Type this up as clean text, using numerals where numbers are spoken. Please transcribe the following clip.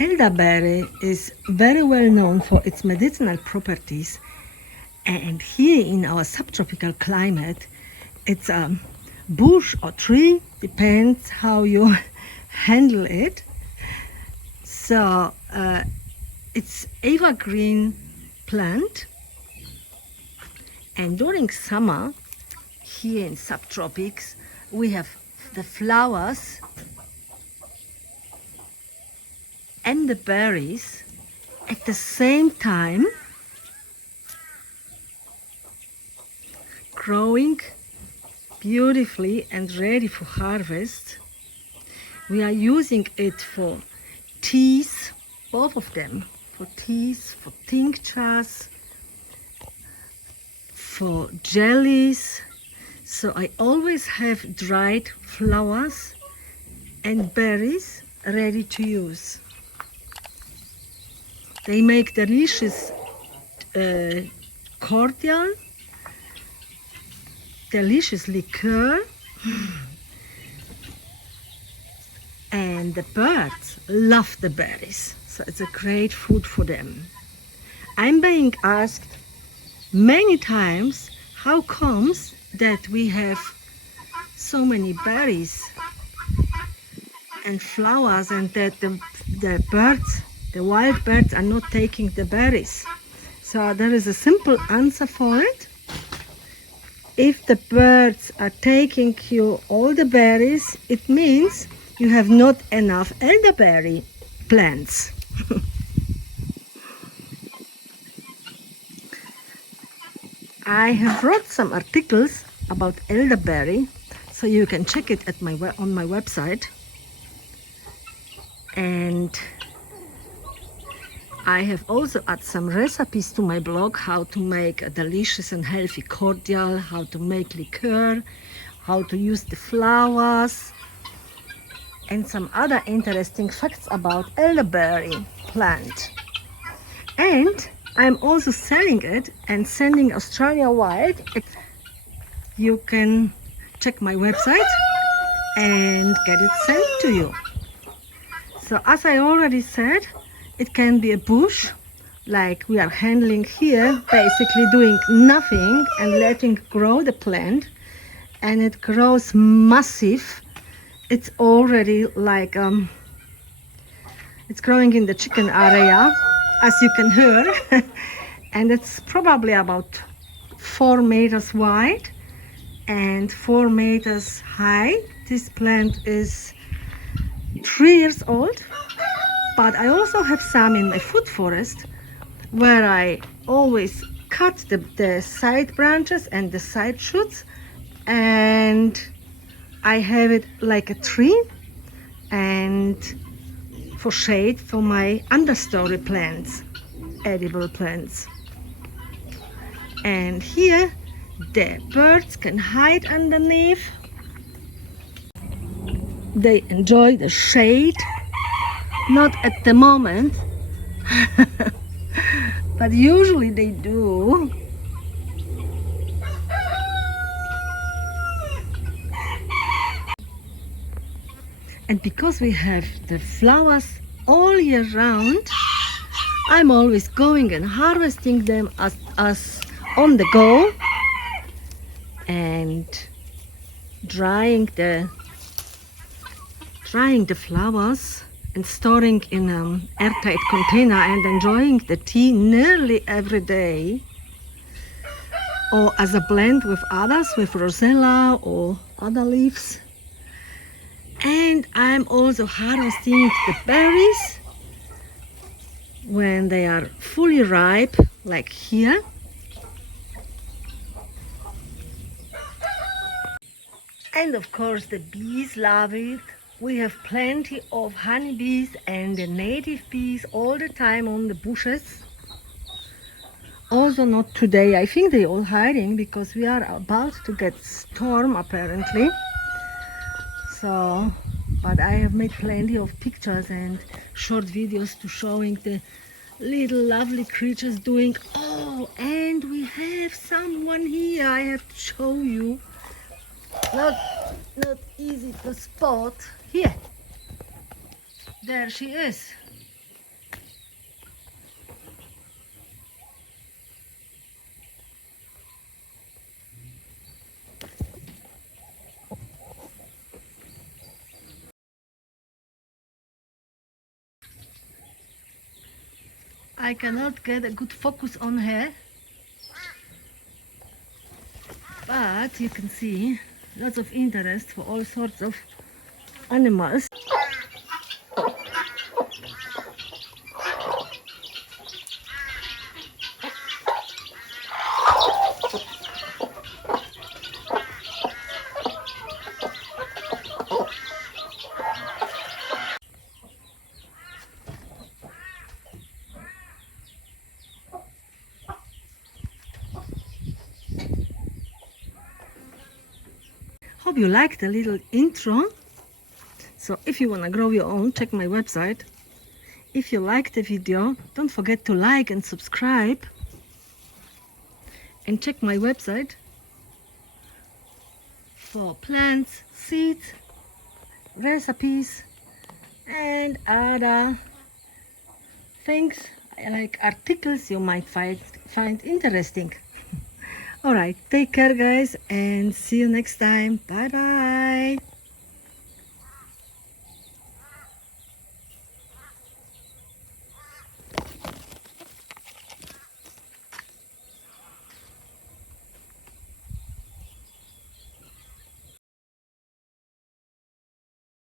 Elderberry is very well known for its medicinal properties, and here in our subtropical climate, it's a bush or tree, depends how you handle it. So it's evergreen plant, and during summer here in subtropics we have the flowers and the berries at the same time growing beautifully and ready for harvest. We are using it for teas, both of them, for teas, for tinctures, for jellies. So I always have dried flowers and berries ready to use. They make delicious cordial, delicious liqueur, and the birds love the berries, so it's a great food for them. I'm being asked many times how comes that we have so many berries and flowers and that the birds, the wild birds, are not taking the berries. So there is a simple answer for it. If the birds are taking you all the berries, it means you have not enough elderberry plants. I have wrote some articles about elderberry, so you can check it at on my website. And I have also added some recipes to my blog, how to make a delicious and healthy cordial, how to make liqueur, how to use the flowers, and some other interesting facts about elderberry plant. And I'm also selling it and sending Australia wide. You can check my website and get it sent to you. So as I already said, it can be a bush like we are handling here, basically doing nothing and letting grow the plant, and it grows massive. It's already like it's growing in the chicken area, as you can hear. And it's probably about 4 meters wide and 4 meters high. This plant is 3 years old, but I also have some in my food forest where I always cut the side branches and the side shoots, and I have it like a tree and for shade for my understory plants, edible plants. And here the birds can hide underneath. They enjoy the shade, not at the moment, but usually they do. And because we have the flowers all year round, I'm always going and harvesting them as on the go and drying the flowers and storing in an airtight container and enjoying the tea nearly every day, or as a blend with others, with rosella or other leaves. And I'm also harvesting the berries when they are fully ripe, like here. And of course the bees love it. We have plenty of honeybees and the native bees all the time on the bushes. Also not today, I think they're all hiding because we are about to get storm apparently. So, but I have made plenty of pictures and short videos to showing the little lovely creatures doing. Oh, and we have someone here I have to show you. Not easy to spot. Here, there she is. I cannot get a good focus on her, but you can see lots of interest for all sorts of animals. Hope you liked the little intro. So if you want to grow your own, check my website. If you liked the video, don't forget to like and subscribe. And check my website for plants, seeds, recipes, and other things like articles you might find interesting. Alright, take care guys, and see you next time. Bye bye.